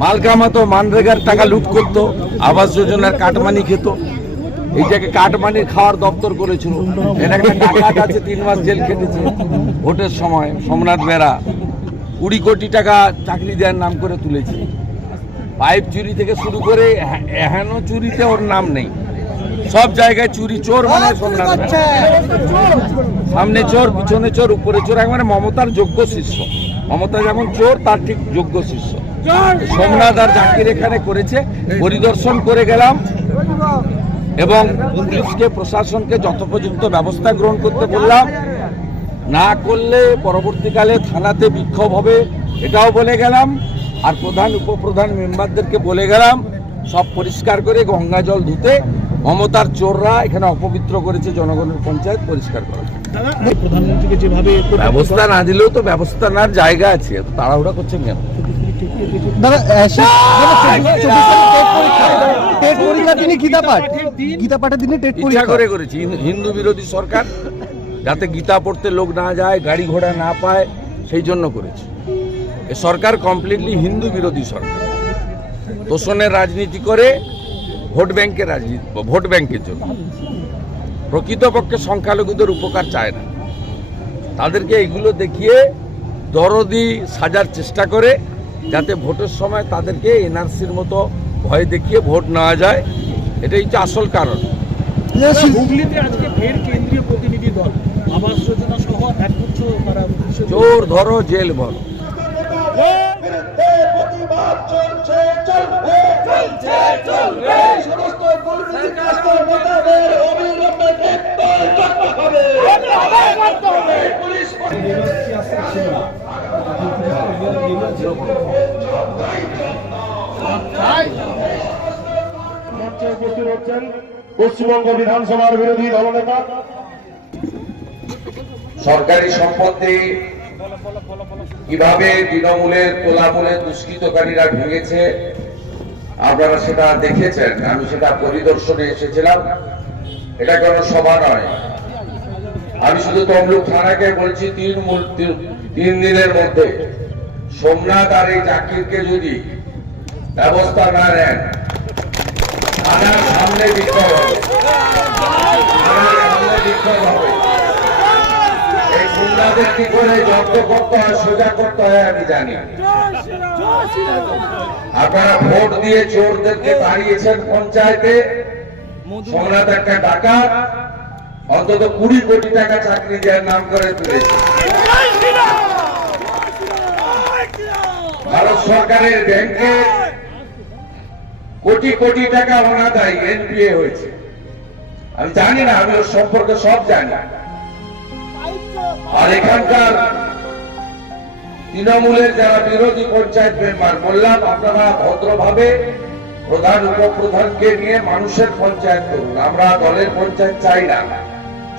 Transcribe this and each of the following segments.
মাল কামাতো, মানরেগার টাকা লুট করতো, আবাস যোজনার কাটমানি খেত, এইটাকে কাটমানির খাওয়ার দপ্তর করেছিল। এর একটা ডাকাত আছে 3 মাস জেল খেটেছে ভোটের সময়, সোমনাথ বেরা, 20 কোটি টাকা চাকরি দেওয়ার নাম করে তুলেছে। পাইপ চুরি থেকে শুরু করে এহেন চুরিতে ওর নাম নেই, সব জায়গায় চুরি। চোর মানে সোমনাথ বেরা, সামনে চোর, পিছনে চোর, উপরে চোর, একবারে মমতার যোগ্য শিষ্য। মমতা যেমন চোর, তার ঠিক যোগ্য শিষ্য। সোমনাথ আর জাকির এখানে করেছে, পরিদর্শন করে গেলাম এবং পুলিশকে, প্রশাসনকে যথোপযুক্ত ব্যবস্থা গ্রহণ করতে বললাম। না করলে পরবর্তীকালে থানাতে বিক্ষোভ হবে, এটাও বলে গেলাম। আর প্রধান, উপপ্রধান, মেম্বারদেরকে বলে গেলাম সব পরিষ্কার করে গঙ্গা জল ধুতে। মমতার চোররা এখানে অপবিত্র করেছে জনগণের পঞ্চায়েত, পরিষ্কার করা। প্রধানমন্ত্রীকে যেভাবে ব্যবস্থা না দিলেও তো ব্যবস্থা নেওয়ার জায়গা আছে, তাড়াহুড়া করছেন কেন? ইচ্ছা করে করেছি। হিন্দু বিরোধী সরকার, যাতে গীতা পড়তে লোক না যায়, গাড়ি ঘোড়া না পায়, সেই জন্য করেছি। এ সরকার কমপ্লিটলি হিন্দু বিরোধী সরকার, তোষণের রাজনীতি করে, ভোট ব্যাংকের রাজনীতি, ভোট ব্যাংকের জন্য। প্রকৃতপক্ষে সংখ্যালঘুদের উপকার চায় না, তাদেরকে এগুলো দেখিয়ে দরদি সাজার চেষ্টা করে, যাতে ভোটের সময় তাদেরকে এনআরসির মতো ভয় দেখিয়ে ভোট নেওয়া যায়। এটাই হচ্ছে আসল কারণ। হুগলিতে আজকে ফের কেন্দ্রীয় প্রতিনিধি দল আবাস যোজনা সহ একগুচ্ছ তারা চোর ধরো, জেল ভরো। পশ্চিমবঙ্গ বিধানসভার বিরোধী দলনেতা। সরকারি সম্পত্তি কিভাবে তৃণমূলের তোলামূলে দুষ্কৃতকারীরা ভেঙেছে আপনারা সেটা দেখেছেন। আমি সেটা পরিদর্শনে এসেছিলাম, এটা কোনো সভা নয়। আমি শুধু তমলুক থানাকে বলছি 3 দিনের মধ্যে সোমনাথ আর এই জাকিরকে যদি ব্যবস্থা না নেন, থানার সামনে বিক্ষোভ হবে, এই গুন্ডাদের কি করে জব্দ করতে হয়, সোজা করতে হয় আমি জানি। আপনারা ভোট দিয়ে চোরদেরকে তাড়িয়েছেন পঞ্চায়েতে। সোমনাথ একটা ডাকাত, অন্তত 20 কোটি টাকা চাকরি দেওয়ার নাম করে তুলেছে। ভারত সরকারের ব্যাংকে কোটি কোটি টাকা অনাদায়ী এনপিএ হয়েছে। আমি জানি না, আমি ওর সম্পর্কে সব জানি। আর এখানকার তৃণমূলের যারা বিরোধী পঞ্চায়েত মেম্বার, বললাম আপনারা ভদ্রভাবে প্রধান, উপপ্রধানকে নিয়ে মানুষের পঞ্চায়েত করুন। আমরা দলের পঞ্চায়েত চাই না,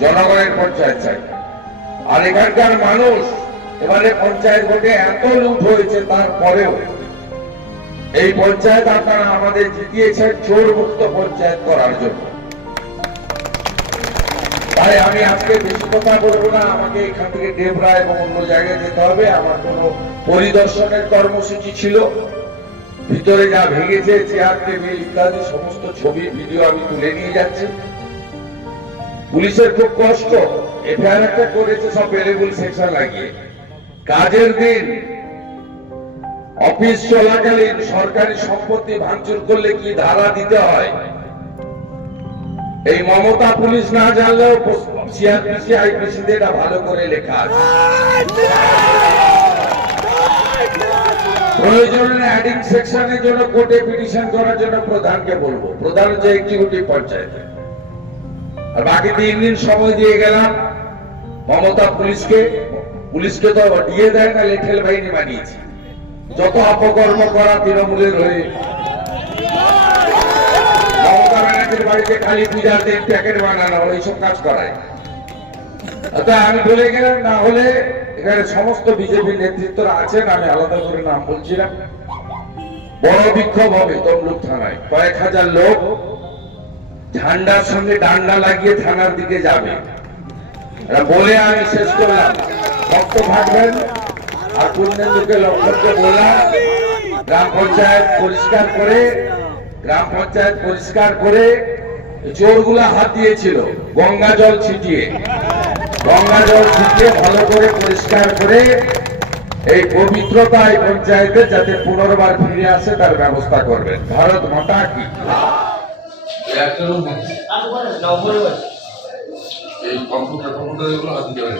জনগণের পঞ্চায়েত চাই। আর এখানকার মানুষ এবারে পঞ্চায়েত ভোটে এত লুট হয়েছে, তারপরেও এই পঞ্চায়েত আপনারা আমাদের জিতিয়েছেন চোর মুক্ত পঞ্চায়েত করার জন্য। তাই আমি আজকে বেশি কথা বলবো না, আমাকে এখান থেকে ডেবরা এবং অন্য জায়গায় যেতে হবে। আমার কোনো পরিদর্শনের কর্মসূচি ছিল। ভিতরে যা ভেঙেছে, চেয়ার টেবিল ইত্যাদি সমস্ত ছবি ভিডিও আমি তুলে নিয়ে যাচ্ছি। পুলিশের খুব কষ্ট, এফআইআর একটা করেছে সব ভেরিয়েবল সেকশন লাগিয়ে। কাজের দিন অফিস চলাকালীন সরকারি সম্পত্তি ভাঙচুর করলে কি ধারা দিতে হয়, এই মমতা পুলিশ না জানলেও সিআরপিসি, আইপিসিতে এটা ভালো করে লেখা আছে। প্রয়োজনে অ্যাডিং সেকশনের জন্য কোর্টে পিটিশন করার জন্য প্রধানকে বলবো। প্রধান হচ্ছে এক্সিকিউটিভ পঞ্চায়েতে। আর বাকি 3 দিন সময় দিয়ে গেলাম মমতা পুলিশকে। পুলিশকে তো দিয়ে দেয় না, লেঠেল বাহিনী বানিয়েছে। যত অপকর্ম করা তৃণমূলের হয়ে। মমতা ব্যানার্জির বাড়িতে কালী পূজার দিন প্যাকেট বানানো, এইসব কাজ করায়। আমি বলে গেলাম, না হলে এখানে সমস্ত বিজেপি নেতৃত্বরা আছেন, আমি আলাদা করে নাম বলছি না। বড় বিক্ষোভ হবে তমলুক থানায়, কয়েক হাজার লোক ঝান্ডার সঙ্গে ডান্ডা লাগিয়ে থানার দিকে যাবে। বলে আমি শেষ করলাম, ভক্ত থাকবেন। আর পূর্ণেন্দুকে লক্ষ্যকে বললাম গ্রাম পঞ্চায়েত পরিষ্কার করে চোরগুলা হাত দিয়েছিল গঙ্গা জল ছিটিয়ে ভালো করে পরিষ্কার করে এই পবিত্রতা এই পঞ্চায়েতে যাতে পুনর্বার ফিরে আসে তার ব্যবস্থা করবেন। ভারত মাতা কি। এই কম্পিউটার এগুলো হাত দিতে পারে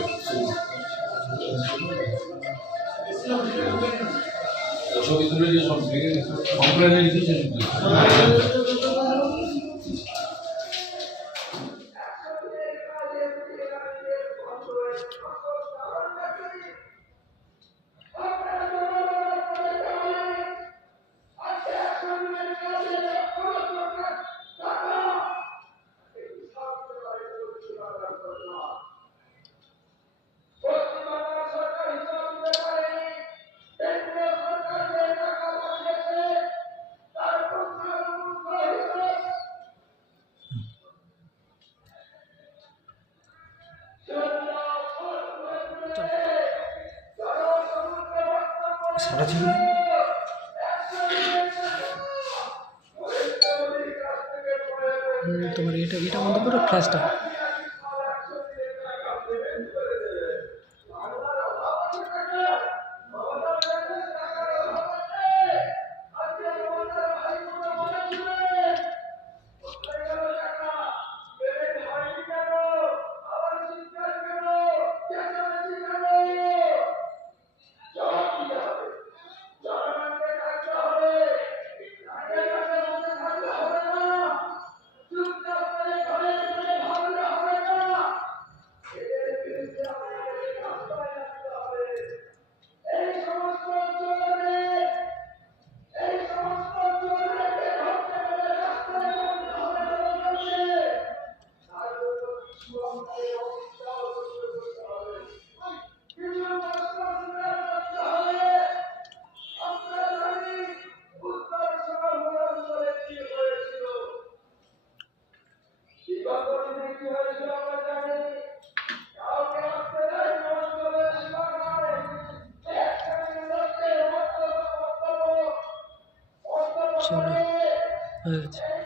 ছবি তুলে যে সব কমপ্লেনে লিখেছে সারা জীবন তোমার এটা বন্ধ করো ফ্ল্যাশটা। চলো হয়ে গেছে।